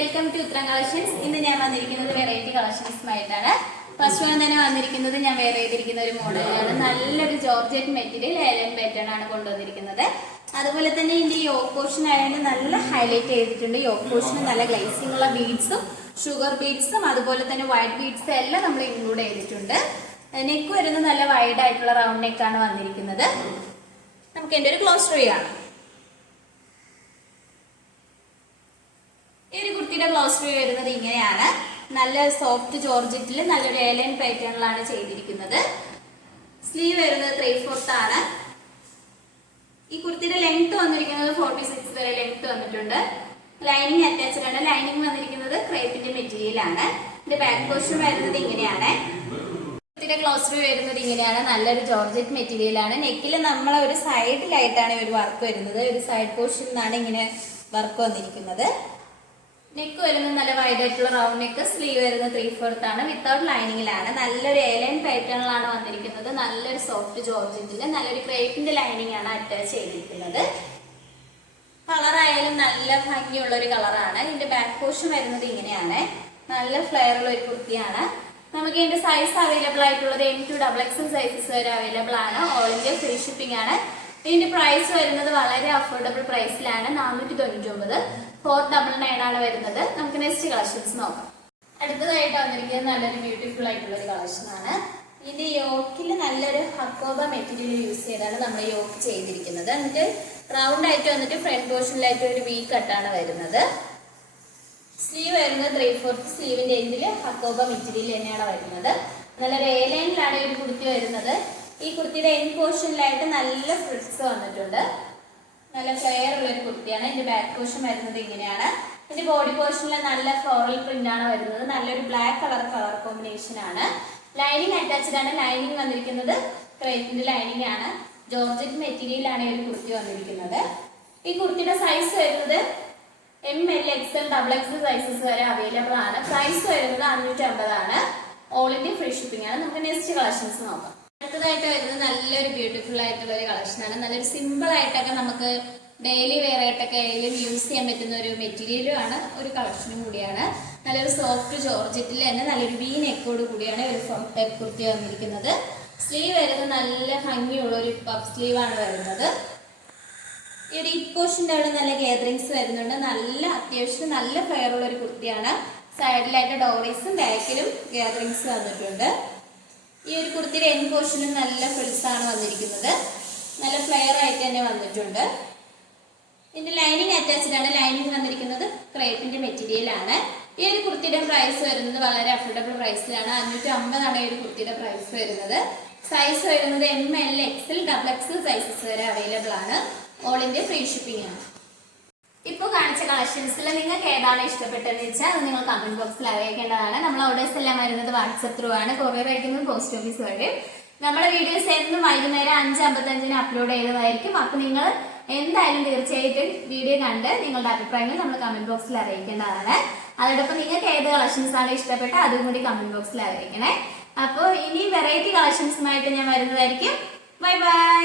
Welcome to ഉത്തരം collections. ഇന്ന് ഞാൻ വന്നിരിക്കുന്നത് വെറൈറ്റി കളക്ഷൻസുമായിട്ടാണ്. ഫസ്റ്റ് വൺ തന്നെ വന്നിരിക്കുന്നത് ഞാൻ വേറെ ചെയ്തിരിക്കുന്ന ഒരു മോഡലാണ്. നല്ലൊരു ജോർജറ്റ് മെറ്റീരിയൽ ഏലൻ പാറ്റേൺ ആണ് കൊണ്ടുവന്നിരിക്കുന്നത്. അതുപോലെ തന്നെ ഇതിന്റെ യോക്ക് പോർഷൻ ആയാലും നല്ല ഹൈലൈറ്റ് ചെയ്തിട്ടുണ്ട്. യോക്ക് പോർഷന് നല്ല ഗ്ലേസിംഗ് ഉള്ള ബീഡ്സും ഷുഗർ ബീഡ്സും അതുപോലെ തന്നെ വൈറ്റ് ബീഡ്സും എല്ലാം നമ്മൾ ഇൻക്ലൂഡ് ചെയ്തിട്ടുണ്ട്. നെക്ക് വരുന്നത് നല്ല വൈഡ് ആയിട്ടുള്ള റൗണ്ട് നെക്കാണ് വന്നിരിക്കുന്നത്. നമുക്ക് എൻ്റെ ഒരു ക്ലോസ് റിവ്യൂ ആണ്. ഈ ഒരു കുർത്തിയുടെ ക്ലോസ് റിവ്യൂ വരുന്നത് ഇങ്ങനെയാണ്. നല്ല സോഫ്റ്റ് ജോർജറ്റിൽ നല്ലൊരു ഏലൻ പാറ്റേണിലാണ് ചെയ്തിരിക്കുന്നത്. സ്ലീവ് വരുന്നത് 3/4 ആണ്. ഈ കുർത്തിയുടെ ലെങ്ത് വന്നിരിക്കുന്നത് 46 വരെ ലെങ്ത് വന്നിട്ടുണ്ട്. ലൈനിങ് അറ്റാച്ച്ഡ് ആണ്. ലൈനിങ് വന്നിരിക്കുന്നത് ക്രേപ്പിന്റെ മെറ്റീരിയൽ ആണ്. ഇതിന്റെ ബാക്ക് പോർഷൻ വരുന്നത് ഇങ്ങനെയാണ്. കുർത്തിയുടെ ക്ലോസ് റിവ്യൂ വരുന്നത് ഇങ്ങനെയാണ്. നല്ലൊരു ജോർജറ്റ് മെറ്റീരിയൽ ആണ്. നെക്കിൽ നമ്മളെ ഒരു സൈഡിലായിട്ടാണ് ഒരു വർക്ക് വരുന്നത്. ഒരു സൈഡ് പോർഷനിലാണ് ഇങ്ങനെ വർക്ക് വന്നിരിക്കുന്നത്. നെക്ക് വരുന്നത് നല്ല വൈഡ് ആയിട്ടുള്ള റൗണ്ട് നെക്ക്. സ്ലീവ് വരുന്നത് 3/4 ആണ്. വിത്തൗട്ട് ലൈനിങ്ങിലാണ്. നല്ലൊരു ഏലൻ പാറ്റേണിലാണ് വന്നിരിക്കുന്നത്. നല്ലൊരു സോഫ്റ്റ് ജോർജറ്റില് നല്ലൊരു ക്രേപ്പിന്റെ ലൈനിങ് ആണ് അറ്റാച്ച് ചെയ്തിരിക്കുന്നത്. കളറായാലും നല്ല ഭംഗിയുള്ള ഒരു കളറാണ്. ഇതിന്റെ ബാക്ക് പോർഷൻ വരുന്നത് ഇങ്ങനെയാണ്. നല്ല ഫ്ലെയർ ഉള്ള ഒരു കുർത്തിയാണ്. നമുക്ക് ഇതിന്റെ സൈസ് അവൈലബിൾ ആയിട്ടുള്ളത് M to XXL സൈസസ് വരെ അവൈലബിൾ ആണ്. ഓൾ ഇന്ത്യ ഫ്രീ ഷിപ്പിംഗ് ആണ്. ഇതിന്റെ പ്രൈസ് വരുന്നത് വളരെ അഫോർഡബിൾ പ്രൈസിലാണ്. 499, 499 ആണ് വരുന്നത്. നമുക്ക് നെക്സ്റ്റ് കളക്ഷൻസ് നോക്കാം. അടുത്തതായിട്ട് വന്നിരിക്കുന്നത് നല്ലൊരു ബ്യൂട്ടിഫുൾ ആയിട്ടുള്ള ഒരു കളക്ഷൻ ആണ്. ഇതിന്റെ യോക്കിൽ നല്ലൊരു ഹക്കോബ മെറ്റീരിയൽ യൂസ് ചെയ്താണ് നമ്മൾ യോക്ക് ചെയ്തിരിക്കുന്നത്. എന്നിട്ട് റൗണ്ട് ആയിട്ട് വന്നിട്ട് ഫ്രണ്ട് പോർഷനിലായിട്ട് ഒരു വി കട്ടാണ് വരുന്നത്. സ്ലീവ് വരുന്നത് 3/4. സ്ലീവിന്റെ എൻഡിൽ ഹക്കോബ മെറ്റീരിയൽ തന്നെയാണ് വരുന്നത്. നല്ലൊരു ഏലൈനിലാണ് ഒരു കുർത്തി വരുന്നത്. ഈ കുർത്തിയുടെ എൻഡ് പോർഷനിലായിട്ട് നല്ല ഫ്രിൽസ് വന്നിട്ടുണ്ട്. നല്ല ഫ്ലെയർ ഉള്ള ഒരു കുർത്തിയാണ്. ഇതിന്റെ ബാക്ക് പോർഷൻ വരുന്നത് ഇങ്ങനെയാണ്. ഇതിന്റെ ബോഡി പോർഷനിൽ നല്ല ഫ്ലോറൽ പ്രിന്റ് ആണ് വരുന്നത്. നല്ലൊരു ബ്ലാക്ക് കളർ കോമ്പിനേഷൻ ആണ്. ലൈനിങ് അറ്റാച്ച്ഡ് ആണ്. ലൈനിങ് വന്നിരിക്കുന്നത് ക്രേപ്പിന്റെ ലൈനിങ് ആണ്. ജോർജറ്റ് മെറ്റീരിയൽ ആണ് ഈ ഒരു കുർത്തി വന്നിരിക്കുന്നത്. ഈ കുർത്തിയുടെ സൈസ് വരുന്നത് M, L, XL, XXL sizes വരെ അവൈലബിൾ ആണ്. പ്രൈസ് വരുന്നത് 550 ആണ്. ഓൾ ഇന്ത്യ ഫ്രീ ഷിപ്പിംഗ് ആണ്. നമുക്ക് നെക്സ്റ്റ് കളക്ഷൻസ് നോക്കാം. അടുത്തതായിട്ട് വരുന്നത് നല്ലൊരു ബ്യൂട്ടിഫുൾ ആയിട്ടുള്ള ഒരു കളക്ഷനാണ്. നല്ലൊരു സിമ്പിൾ ആയിട്ടൊക്കെ നമുക്ക് ഡെയിലി വെയർ ആയിട്ടൊക്കെ യൂസ് ചെയ്യാൻ പറ്റുന്ന ഒരു മെറ്റീരിയലും ആണ്. ഒരു കളക്ഷനും കൂടിയാണ്. നല്ലൊരു സോഫ്റ്റ് ജോർജറ്റിൽ തന്നെ നല്ലൊരു വി നെക്കോട് കൂടിയാണ് ഒരു ടൈപ്പ് കുർത്തി വന്നിരിക്കുന്നത്. സ്ലീവ് വരുന്നത് നല്ല ഭംഗിയുള്ള ഒരു പഫ് സ്ലീവ് ആണ് വരുന്നത്. ഈ ഒരു ഹിപ്പ് പോർഷൻ്റെ അവിടെ നല്ല ഗാദറിങ്സ് വരുന്നുണ്ട്. നല്ല അത്യാവശ്യം നല്ല ഫ്ലെയർ ഉള്ള ഒരു കുർത്തിയാണ്. സൈഡിലായിട്ട് ഡോറീസും ബാക്കിലും ഗാദറിങ്സ് വന്നിട്ടുണ്ട്. ഈ ഒരു കുർത്തിയുടെ എൻഡ് പോർഷനും നല്ല ഫ്രിൽസ് ആണ് വന്നിരിക്കുന്നത്. നല്ല ഫ്ലെയർ ആയിട്ട് തന്നെ വന്നിട്ടുണ്ട്. ഇതിന്റെ ലൈനിങ് അറ്റാച്ച്ഡ് ആണ്. ലൈനിങ് വന്നിരിക്കുന്നത് ക്രേപ്പിന്റെ മെറ്റീരിയൽ ആണ്. ഈ ഒരു കുർത്തിയുടെ പ്രൈസ് വരുന്നത് വളരെ അഫോർഡബിൾ പ്രൈസിലാണ്. 550 ആണ് ഈ ഒരു കുർത്തിയുടെ പ്രൈസ് വരുന്നത്. സൈസ് വരുന്നത് M, L, XL, XXL sizes വരെ അവൈലബിൾ ആണ്. ഓൾ ഇന്ത്യ ഫ്രീ ഷിപ്പിംഗ് ആണ്. ഇപ്പോൾ കാണിച്ച കളക്ഷൻസിൽ നിങ്ങൾക്ക് ഏതാണ് ഇഷ്ടപ്പെട്ടതെന്ന് വെച്ചാൽ അത് നിങ്ങൾ കമന്റ് ബോക്സിൽ അറിയിക്കേണ്ടതാണ്. നമ്മൾ ഓർഡേഴ്സ് എല്ലാം വരുന്നത് വാട്സപ്പ് ത്രൂ ആണ്. കൊറിയർ അയക്കുന്നത് പോസ്റ്റ് ഓഫീസ് വഴി. നമ്മുടെ വീഡിയോസ് എന്നും വൈകുന്നേരം 5:55 അപ്ലോഡ് ചെയ്തതായിരിക്കും. അപ്പോൾ നിങ്ങൾ എന്തായാലും തീർച്ചയായിട്ടും വീഡിയോ കണ്ട് നിങ്ങളുടെ അഭിപ്രായങ്ങൾ നമ്മൾ കമന്റ് ബോക്സിൽ അറിയിക്കേണ്ടതാണ്. അതോടൊപ്പം നിങ്ങൾക്ക് ഏത് കളക്ഷൻസ് ആണ് ഇഷ്ടപ്പെട്ട അതും കൂടി കമന്റ് ബോക്സിൽ അറിയിക്കണേ. അപ്പോൾ ഇനി വെറൈറ്റി കളക്ഷൻസുമായിട്ട് ഞാൻ വരുന്നതായിരിക്കും. Bye bye.